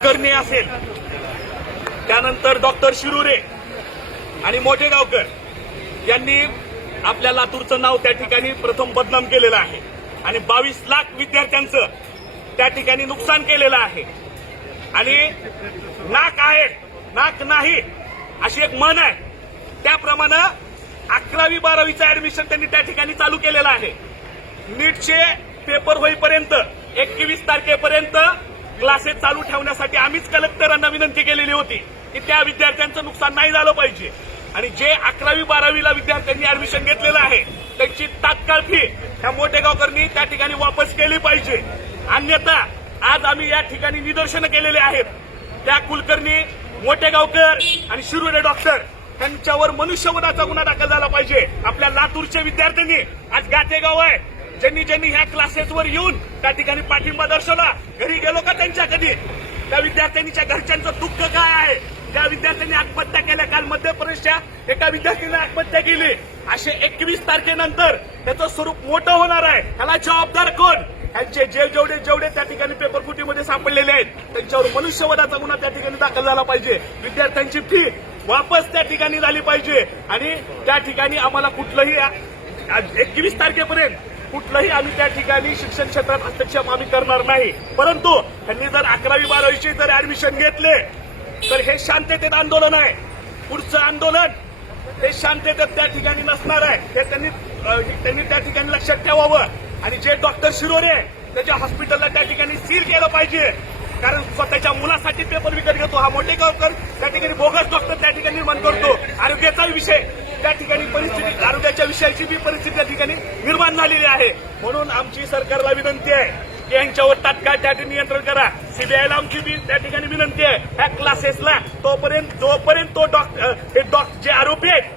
करणे असेल, त्यानंतर डॉक्टर शिरुरे आणि मोठेगावकर यांनी आपल्या लातूरचं नाव त्या ठिकाणी प्रथम बदनाम केलेलं आहे आणि 22 लाख विद्यार्थ्यांचं त्या ठिकाणी नुकसान केलेलं आहे. आणि नाक आहे नाक नाही अशी एक म्हण आहे, त्याप्रमाणे 11वी 12वीचं ऍडमिशन त्यांनी त्या ठिकाणी चालू केलेलं आहे. नीटचे पेपर होईपर्यंत 21 तारखेपर्यंत क्लासेस चालू ठेवण्यासाठी आम्हीच कलेक्टरांना विनंती केलेली होती की त्या विद्यार्थ्यांचं नुकसान नाही झालं पाहिजे आणि जे 11वी 12वीला विद्यार्थ्यांनी ऍडमिशन घेतलेलं आहे त्यांची तात्काळ फी ह्या मोठेगावकरांनी त्या ठिकाणी वापस केली पाहिजे. अन्यथा आज आम्ही या ठिकाणी निदर्शनं केलेले आहेत. त्या कुलकर्णी, मोठेगावकर आणि शिरुरे डॉक्टर यांच्यावर मनुष्यवधाचा गुन्हा दाखल झाला पाहिजे. आपल्या लातूरच्या विद्यार्थ्यांनी आज गातेगाव आहे, ज्यांनी ह्या क्लासेसवर येऊन त्या ठिकाणी पाठिंबा दर्शवला, घरी गेलो का त्यांच्या कधी? त्या विद्यार्थ्यांच्या घरच्यांचं दुःख काय आहे? त्या विद्यार्थ्यांनी आत्महत्या केल्या. काल मध्य प्रदेशच्या एका विद्यार्थ्याने आत्महत्या केली. असे 21 तारखेनंतर त्याचं स्वरूप मोठं होणार आहे. त्याला जबाबदार कोण? यांचे जेवढे त्या ठिकाणी पेपर फुटीमध्ये सापडलेले आहेत त्यांच्यावर मनुष्यवधाचा गुन्हा त्या ठिकाणी दाखल झाला पाहिजे. विद्यार्थ्यांची फी वापस त्या ठिकाणी झाली पाहिजे आणि त्या ठिकाणी आम्हाला कुठलंही 21 तारखेपर्यंत कुठलंही आम्ही त्या ठिकाणी शिक्षण क्षेत्रात हस्तक्षेप आम्ही करणार नाही. परंतु त्यांनी जर 11वी 12वीचे जर ऍडमिशन घेतले तर हे शांततेत आंदोलन आहे. पुढचं आंदोलन हे शांततेत त्या ठिकाणी नसणार आहे. हे त्यांनी त्या ठिकाणी लक्षात ठेवावं. आणि जे डॉक्टर शिरोरे त्याच्या हॉस्पिटलला त्या ठिकाणी सील केलं पाहिजे, कारण स्वतःच्या मुलासाठी पेपर विकत घेतो हा मोठेगावकर. त्या ठिकाणी बोगस डॉक्टर त्या ठिकाणी निर्माण करतो. आरोग्याचा विषय त्या ठिकाणी परिस्थिती, आरोग्याच्या विषयाची बी परिस्थिती त्या ठिकाणी निर्माण झालेली आहे. म्हणून आमची सरकारला विनंती आहे की यांच्यावर तात्काळ त्या ठिकाणी नियंत्रण करा. सीबीआयला आमची बी त्या ठिकाणी विनंती आहे. ह्या क्लासेसला जोपर्यंत जे आरोपी आहेत